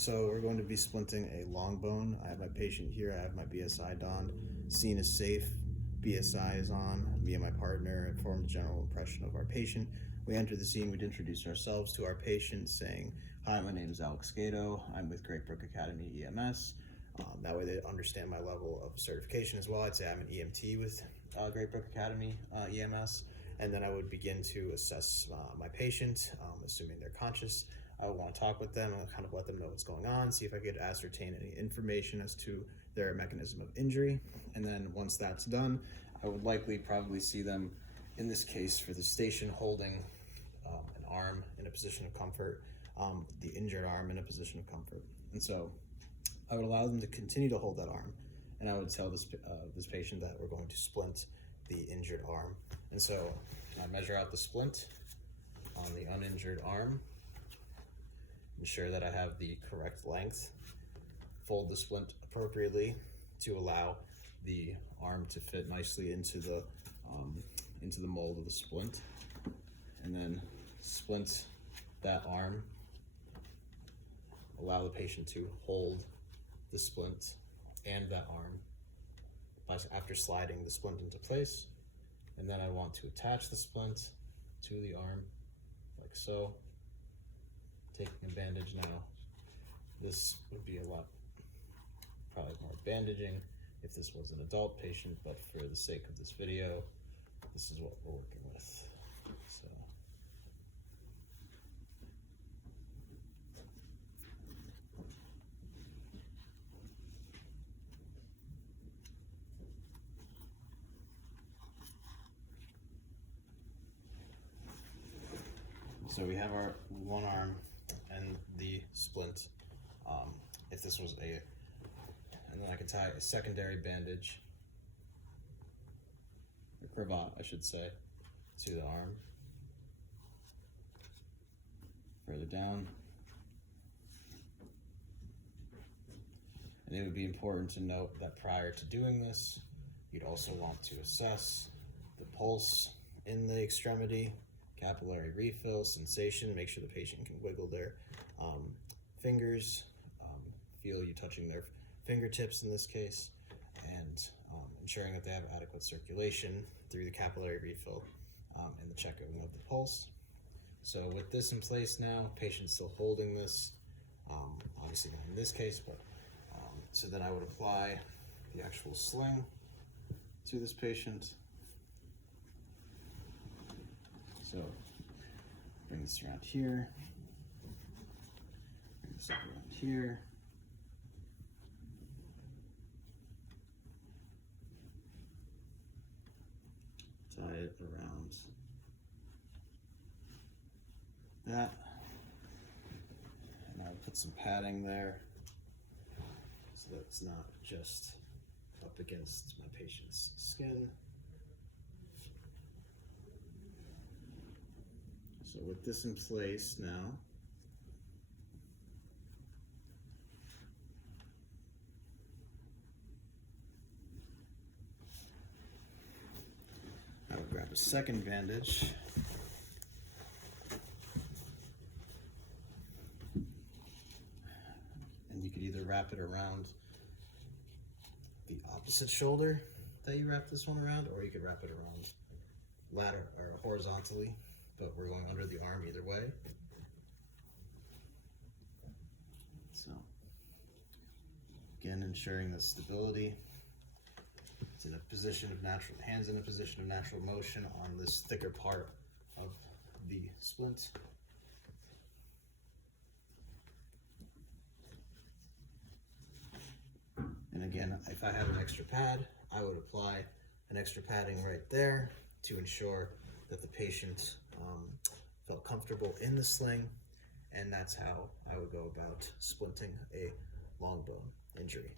So we're going to be splinting a long bone. I have my patient here. I have my BSI donned. Scene is safe. BSI is on. Me and my partner informed a general impression of our patient. We enter the scene. We'd introduce ourselves to our patient, saying, "Hi, my name is Alex Gato. I'm with Great Brook Academy EMS." That way they understand my level of certification as well. I'd say I'm an EMT with Great Brook Academy EMS. And then I would begin to assess my patient, assuming they're conscious. I would want to talk with them and kind of let them know what's going on, see if I could ascertain any information as to their mechanism of injury. And then once that's done, I would likely probably see them, in this case for the station, holding an arm in a position of comfort, the injured arm in a position of comfort. And so I would allow them to continue to hold that arm. And I would tell this patient that we're going to splint the injured arm. And so I measure out the splint on the uninjured arm, ensure that I have the correct length, fold the splint appropriately to allow the arm to fit nicely into the mold of the splint, and then splint that arm, allow the patient to hold the splint and that arm after sliding the splint into place. And then I want to attach the splint to the arm like so. Taking a bandage now. This would be probably more bandaging if this was an adult patient, but for the sake of this video, this is what we're working with. So we have our one arm and the splint. If this was and then I can tie a secondary bandage, a cravat, I should say, to the arm. Further down. And it would be important to note that prior to doing this, you'd also want to assess the pulse in the extremity, capillary refill, sensation, make sure the patient can wiggle their fingers, feel you touching their fingertips in this case, and ensuring that they have adequate circulation through the capillary refill and the checking of the pulse. So with this in place now, patient's still holding this, obviously not in this case, but so then I would apply the actual sling to this patient. So bring this around here, bring this up around here. Tie it around that. And I'll put some padding there so that it's not just up against my patient's skin. So with this in place now, I would grab a second bandage and you could either wrap it around the opposite shoulder that you wrap this one around, or you could wrap it around lateral or horizontally, but we're going under the arm either way. So again, ensuring the stability. It's in a position of natural, hands in a position of natural motion on this thicker part of the splint. And again, if I had an extra pad, I would apply an extra padding right there to ensure that the patient felt comfortable in the sling, and that's how I would go about splinting a long bone injury.